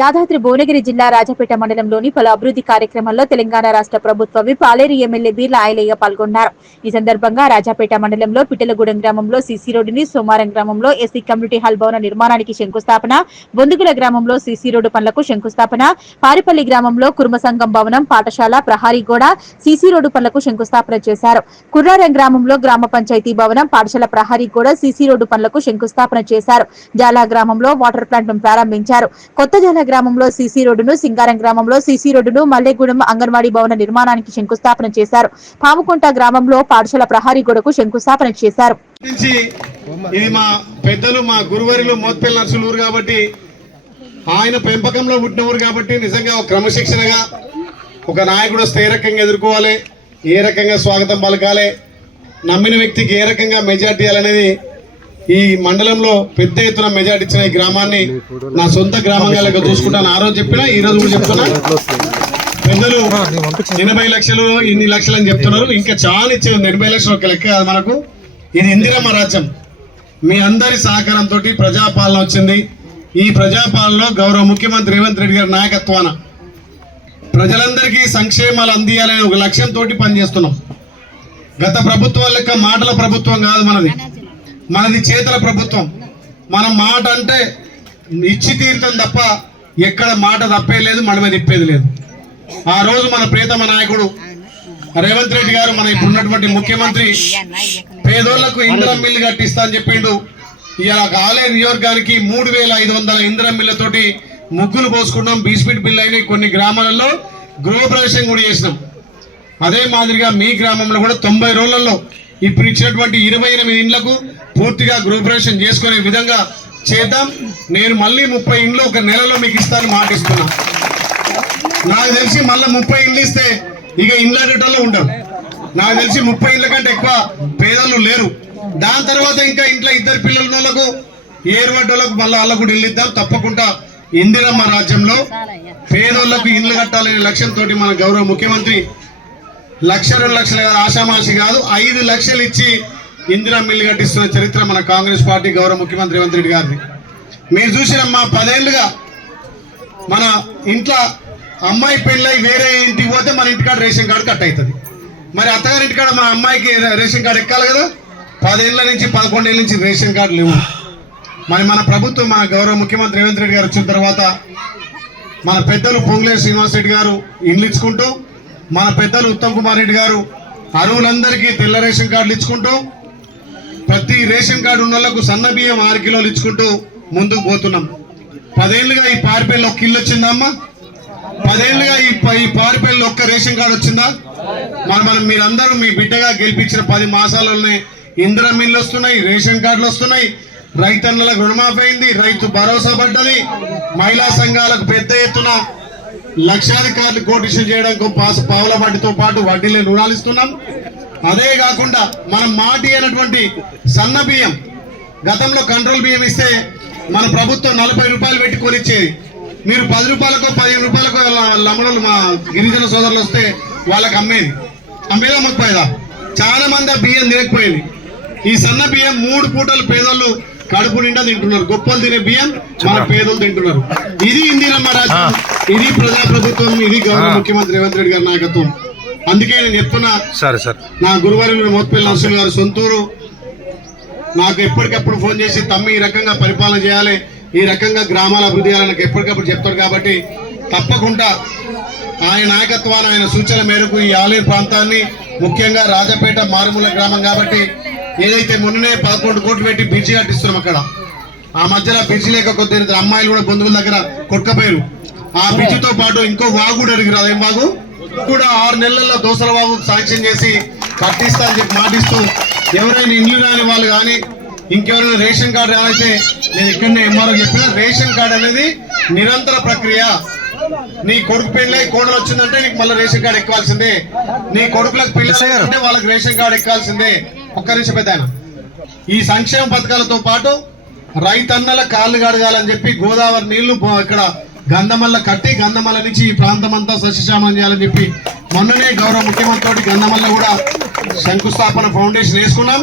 యాదాద్రి భువనగిరి జిల్లా రాజపేట మండలంలోని పలు అభివృద్ధి కార్యక్రమాల్లో తెలంగాణ రాష్ట్ర ప్రభుత్వ పాలేరు ఎమ్మెల్యే బీర్ల ఆయలయ్య పాల్గొన్నారు. ఈ సందర్భంగా రాజపేట మండలంలో పిట్టలగూడెం గ్రామంలో సీసీ రోడ్డుని, సోమారం గ్రామంలో ఎస్సీ కమ్యూనిటీ హాల్ భవన నిర్మాణానికి శంకుస్థాపన, బొందుగుల గ్రామంలో సీసీ రోడ్డు పనులకు శంకుస్థాపన, పారిపల్లి గ్రామంలో కుర్మ సంఘం భవనం, పాఠశాల, ప్రహారీ గోడ, సీసీ రోడ్డు పనులకు శంకుస్థాపన చేశారు. కుర్రారం గ్రామంలో గ్రామ పంచాయతీ భవనం, పాఠశాల ప్రహారీ గోడ, సీసీ రోడ్డు పనులకు శంకుస్థాపన చేశారు. జాలా గ్రామంలో వాటర్ ప్లాంట్ ను ప్రారంభించారు. కొత్త జాలా గ్రామంలో సీసీ రోడ్డును, సింగారం గ్రామంలో సీసీ రోడ్డును, మల్లెగూడెం అంగన్వాడీ భవన నిర్మాణానికి శంకుస్థాపన చేశారు. పాముకుంట గ్రామంలో పాఠశాల ప్రహారీ గోడకు శంకుస్థాపన చేశారు. ఇది మా పెద్దలు, మా గురువారిలు మోత్పల్లి నర్సులూరు కాబట్టి, ఆయన పెంపకంలో పుట్టిన ఊరు కాబట్టి నిజంగా ఒక క్రమశిక్షణగా ఒక నాయకుడు వస్తే ఏ రకంగా ఎదుర్కోవాలి, ఏ రకంగా స్వాగతం పలకాలి, నమ్మిన వ్యక్తికి ఏ రకంగా మెజార్టీ ఇవ్వాలనేది ఈ మండలంలో పెద్ద ఎత్తున మెజార్టీ ఇచ్చిన ఈ గ్రామాన్ని నా సొంత గ్రామంగా లెక్క చూసుకుంటాను. ఆ రోజు చెప్పినా ఈ రోజు కూడా చెప్తున్నా. పెద్దలు 80 లక్షలు ఇన్ని లక్షలు అని చెప్తున్నారు. ఇంకా చాలా ఇచ్చేది 80 లక్షలు ఒక లెక్క కాదు మనకు. ఇది ఇందిరమ్మ రాజ్యం. మీ అందరి సహకారంతో ప్రజాపాలన వచ్చింది. ఈ ప్రజాపాలనలో గౌరవ ముఖ్యమంత్రి రేవంత్ రెడ్డి గారి నాయకత్వాన ప్రజలందరికీ సంక్షేమాలు అందియాలనే ఒక లక్ష్యంతో పనిచేస్తున్నాం. గత ప్రభుత్వాల లెక్క మాటల ప్రభుత్వం కాదు మనది చేతల ప్రభుత్వం. మనం మాట అంటే ఇచ్చి తీరుతాం తప్ప ఎక్కడ మాట తప్పే లేదు, మనమే తిప్పేది లేదు. ఆ రోజు మన ప్రియతమ నాయకుడు రేవంత్ రెడ్డి గారు, మన ఇప్పుడున్నటువంటి ముఖ్యమంత్రి, పేదోళ్లకు ఇందిరం మిల్లు కట్టిస్తా అని చెప్పిండు. ఇలా ఆలయ నియోజకానికి 3500 ఇందిరం మిల్లతోటి ముగ్గులు పోసుకున్నాం. బీస్పీట్ బిల్ అయిన కొన్ని గ్రామాలలో గృహప్రవేశం కూడా చేసినాం. అదే మాదిరిగా మీ గ్రామంలో కూడా 90 రోజులలో ఇప్పుడు ఇచ్చినటువంటి 28 ఇండ్లకు పూర్తిగా గృహప్రవేశం చేసుకునే విధంగా చేద్దాం. నేను మళ్ళీ 30 ఇండ్లు ఒక నెలలో మీకు ఇస్తాను మాటిస్తున్నా. నాకు తెలిసి మళ్ళీ 30 ఇండ్లు ఇస్తే ఇక ఇండ్ల రేటల్లో ఉండరు. నాకు తెలిసి 30 ఇండ్ల కంటే ఎక్కువ పేదలు లేరు. దాని తర్వాత ఇంకా ఇంట్లో 2 పిల్లలకు ఏరువడ్డోళ్ళకు మళ్ళీ వాళ్ళకు కూడా ఇల్లు ఇద్దాం. తప్పకుండా ఇందిరమ్మ రాజ్యంలో పేదోళ్లకు ఇండ్లు కట్టాలనే లక్ష్యంతో మన గౌరవ ముఖ్యమంత్రి 1-2 లక్షలు ఆశామాషి కాదు 5 లక్షలు ఇచ్చి ఇందిరా మిల్లు కట్టిస్తున్న చరిత్ర మన కాంగ్రెస్ పార్టీ గౌరవ ముఖ్యమంత్రి రేవంత్ రెడ్డి గారిది. మీరు చూసినమ్మా 10 ఏళ్ళుగా మన ఇంట్లో అమ్మాయి పెళ్ళై వేరే ఇంటికి పోతే మన ఇంటికాడ రేషన్ కార్డు కట్ అవుతుంది. మరి అత్తగారి ఇంటికాడ మా అమ్మాయికి రేషన్ కార్డు ఎక్కాలి కదా. 10 ఏళ్ళ నుంచి 11 ఏళ్ళ నుంచి రేషన్ కార్డు లేవు. మరి మన ప్రభుత్వం, మన గౌరవ ముఖ్యమంత్రి రేవంత్ రెడ్డి గారు వచ్చిన తర్వాత మన పెద్దలు పొంగులేరు శ్రీనివాస్ రెడ్డి గారు ఇండ్లు ఇచ్చుకుంటూ, మన పెద్దలు ఉత్తమ్ కుమార్ రెడ్డి గారు అరువులందరికీ తెల్ల రేషన్ కార్డులు ఇచ్చుకుంటూ, ప్రతి రేషన్ కార్డు ఉన్న వాళ్ళకు సన్న బియ్యం 6 కిలోలు ఇచ్చుకుంటూ ముందుకు పోతున్నాం. 10 ఏళ్ళుగా ఈ పారిపల్లిలో ఒక్క ఇల్లు వచ్చిందా అమ్మా? 10 ఏళ్ళుగా ఈ పారిపల్లిలో ఒక్క రేషన్ కార్డు వచ్చిందా? మనం మీరందరూ మీ బిడ్డగా గెలిపించిన 10 మాసాలలోనే ఇందిరా మిల్లు వస్తున్నాయి, రేషన్ కార్డులు వస్తున్నాయి, రైతన్నలకు రుణమాఫీ అయింది, రైతు భరోసా పడ్డది, మహిళా సంఘాలకు పెద్ద ఎత్తున లక్షాధికారులు కోటిషన్ చేయడానికి పావుల వడ్డీతో పాటు వడ్డీలే రుణాలు ఇస్తున్నాం. అదే కాకుండా మనం మాటి అయినటువంటి సన్న బియ్యం, గతంలో కంట్రోల్ బియ్యం ఇస్తే మన ప్రభుత్వం 40 రూపాయలు పెట్టి కొనిచ్చేది. మీరు 10 రూపాయలకో 15 రూపాయలకో లమ్మడలు మా గిరిజన సోదరులు వస్తే వాళ్ళకి అమ్మేదా అమ్మకపోయేదా? చాలా మంది ఆ బియ్యం తినకపోయింది. ఈ సన్న బియ్యం 3 పూటలు పేదోళ్ళు కడుపు నిండా తింటున్నారు. గొప్పలు తినే బియ్యం మన పేదలు తింటున్నారు. ఇది ఇందిరమ్మ రాజ్యం, ఇది ప్రజాప్రభుత్వం, ఇది గౌరవ ముఖ్యమంత్రి రేవంత్ రెడ్డి గారి నాయకత్వం. అందుకే నేను చెప్తున్నా, నా గురువారి మోత్పల్లి నరసింహ గారు సొంతూరు. నాకు ఎప్పటికప్పుడు ఫోన్ చేసి తమ్మి ఈ రకంగా పరిపాలన చేయాలి, ఈ రకంగా గ్రామాల అభివృద్ధి చేయాలని నాకు ఎప్పటికప్పుడు చెప్తాడు. కాబట్టి తప్పకుండా ఆయన నాయకత్వాన, ఆయన సూచన మేరకు ఈ ఆలేరు ప్రాంతాన్ని, ముఖ్యంగా రాజపేట మారుమూల గ్రామం కాబట్టి ఏదైతే మొన్ననే 11 కోట్లు పెట్టి బ్రిడ్జి కట్టిస్తున్నాం, అక్కడ ఆ మధ్యలో బ్రిడ్జి లేక కొద్ది అమ్మాయిలు కూడా బంధువుల దగ్గర కొట్టుకపోయారు. ఆ బ్రిడ్జితో పాటు ఇంకో వాగు కూడా అడిగిరాదు. ఏం వాగు కూడా 6 నెలల్లో దోసల వాగు శాంక్షన్ చేసి కట్టిస్తా అని చెప్పి మాటిస్తూ, ఎవరైనా ఇండ్లు రాని వాళ్ళు కానీ ఇంకెవరైనా రేషన్ కార్డు రానైతే నేను ఇక్కడనే ఎంఆర్ఓ చెప్పిన, రేషన్ కార్డు అనేది నిరంతర ప్రక్రియ. నీ కొడుకు పెళ్ళై కోడలు వచ్చిందంటే నీకు మళ్ళీ రేషన్ కార్డు ఎక్కాల్సిందే. నీ కొడుకులకు పిల్లలు వాళ్ళకి రేషన్ కార్డు ఎక్కాల్సిందే. ఒక్క నిమిషం పెద్ద ఈ సంక్షేమ పథకాలతో పాటు రైతన్నల కాళ్ళు కడగాలని చెప్పి గోదావరి నీళ్లు ఇక్కడ గంధమల్ల కట్టి గంధమల్ల నుంచి ఈ ప్రాంతం అంతా సస్యశ్యామలం చేయాలని చెప్పి మొన్ననే గౌరవ ముఖ్యమంత్రి తోటి గంధమల్ల కూడా శంకుస్థాపన ఫౌండేషన్ వేసుకున్నాం.